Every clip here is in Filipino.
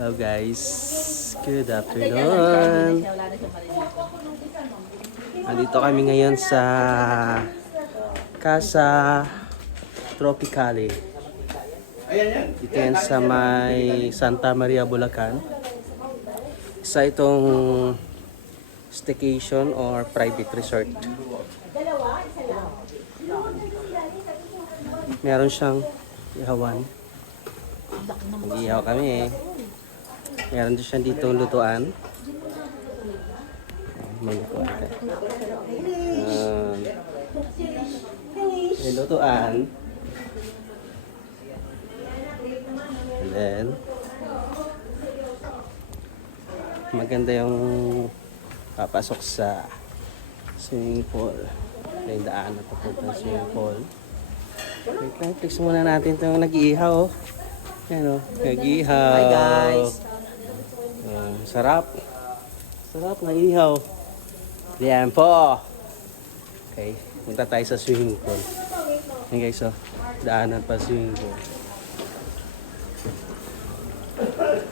Hello guys, good afternoon. Nandito kami ngayon sa Casa Tropicale. Dito yan sa may Santa Maria, Bulacan. Isa itong staycation or private resort. Meron siyang ihawan. Mag-ihaw kami eh. Meron din siya dito lutuan. Maglutuan ka. May lutuan. And then, maganda yung papasok sa swimming pool. May daan na papunta sa swimming pool. Wait lang, fix muna natin itong nag-iihaw. Yan o, nag-iihaw. Hi guys! Sarap. Sarap na ihaw. Yan po. Okay, punta tayo sa swimming pool. Yan guys, oh. Daanan pa swimming pool.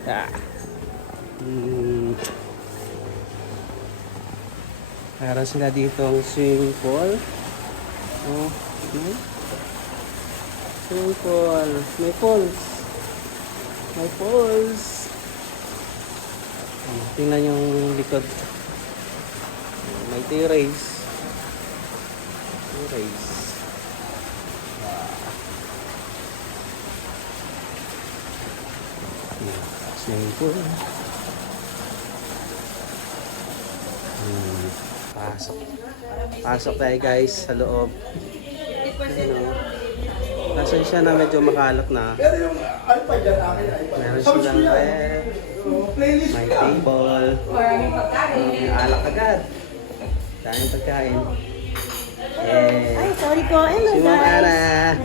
Ah. Meron sila ditong swimming pool. Oh. Swimming pool. May pools. May pools. Tingnan yung likod. May terrace. Terrace. Swimming pool. Pasok. Pasok tayo guys sa loob. Nasaan siya na medyo makalap na. Meron silang ref. May table. May alak agad. Daming pagkain. Yeah. Ay, sorry po. Hello Si Ma'am guys! Ana.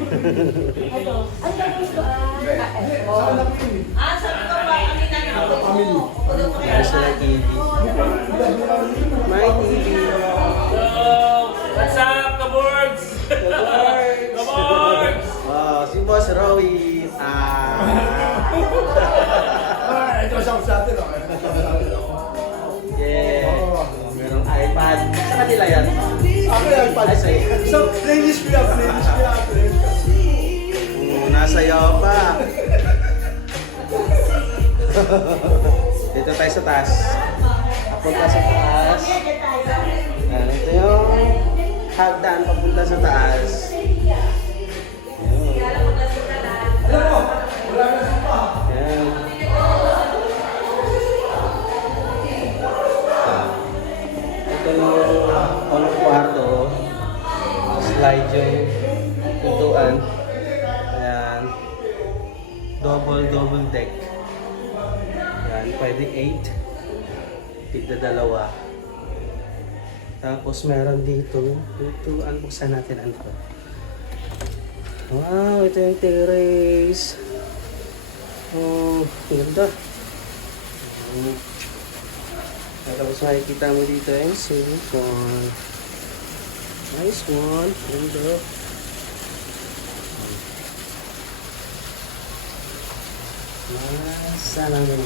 Meron silang TV. May TV. What's up, Kaborgs? Kaborgs! Oh, si Boss Rowie. Ito siya sa atin, okay? Yeah. Merong iPad. Sa kanila yan. Ako yung iPad. Ay, sa'yo. So, playlist ko yan, playlist ko yan. Nasa iyo pa. Dito tayo sa taas. Papunta sa taas. Yan, ito yung hagdan papunta sa taas. Yan. Ito yung unang kwarto. Slide yung pintuan. Ayan. Double deck. Ayan. Pwede 8. Tigda dalawa. Tapos meron dito. Buksan natin ano to. Wow, ito yung terrace. Oh, ganda. Tapos makikita mo dito yung swimming pool. Nice one. Ganda. Salamin.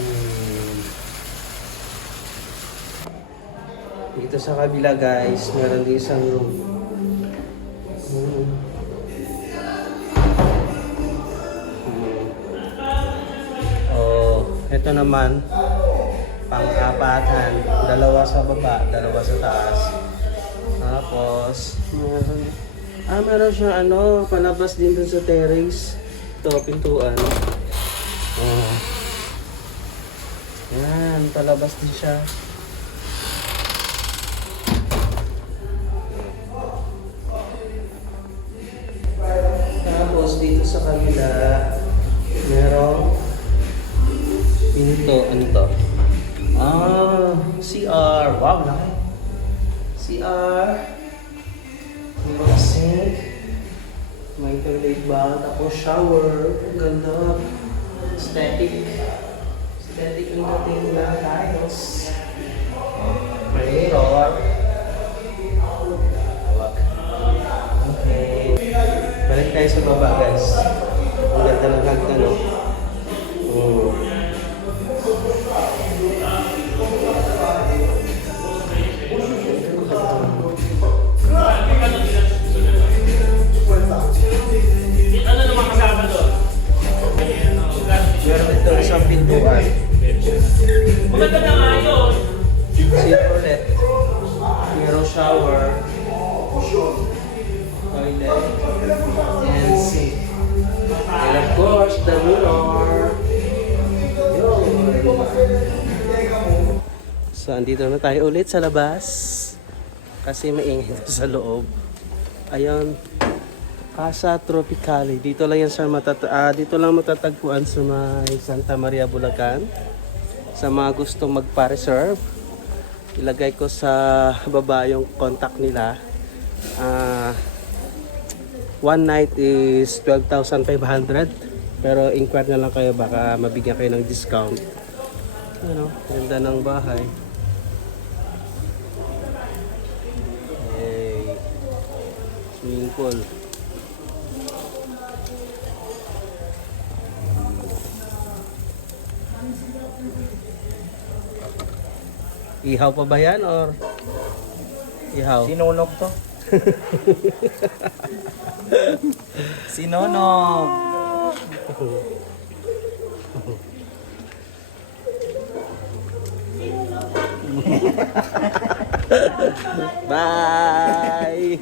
Dito sa kabila guys, meron din isang room. Oh, ito naman pang-apatan. Dalawa sa baba, dalawa sa taas. Tapos, meron siyang palabas din dun sa terrace. Ito, pintuan. Oh. Yan, palabas din siya. Tapos, dito sa kabila, merong pinto. Ano to? CR. Wow, laki. CR. May mga sink. May toilet ba? Tapos shower. Ang ganda. Aesthetic. Aesthetic yung dating na tiles. May mirror. Okay. Balik tayo sa baba guys. Ang ganda ng hagdan, no? So, andito na tayo ulit sa labas. Kasi maingay dito sa loob. Ayun. Casa Tropicale. Dito lang yan sa dito lang matatagpuan sa may Santa Maria, Bulacan. Sa mga gustong magpa-reserve, ilagay ko sa baba yung contact nila. One night is 12,500. Pero inquire na lang kayo, baka mabigyan kayo ng discount. Ano, ganda ng bahay. Hey, swimming pool. Ihaw pa ba yan or ihaw? Sinunog to. Sinunog. Bye!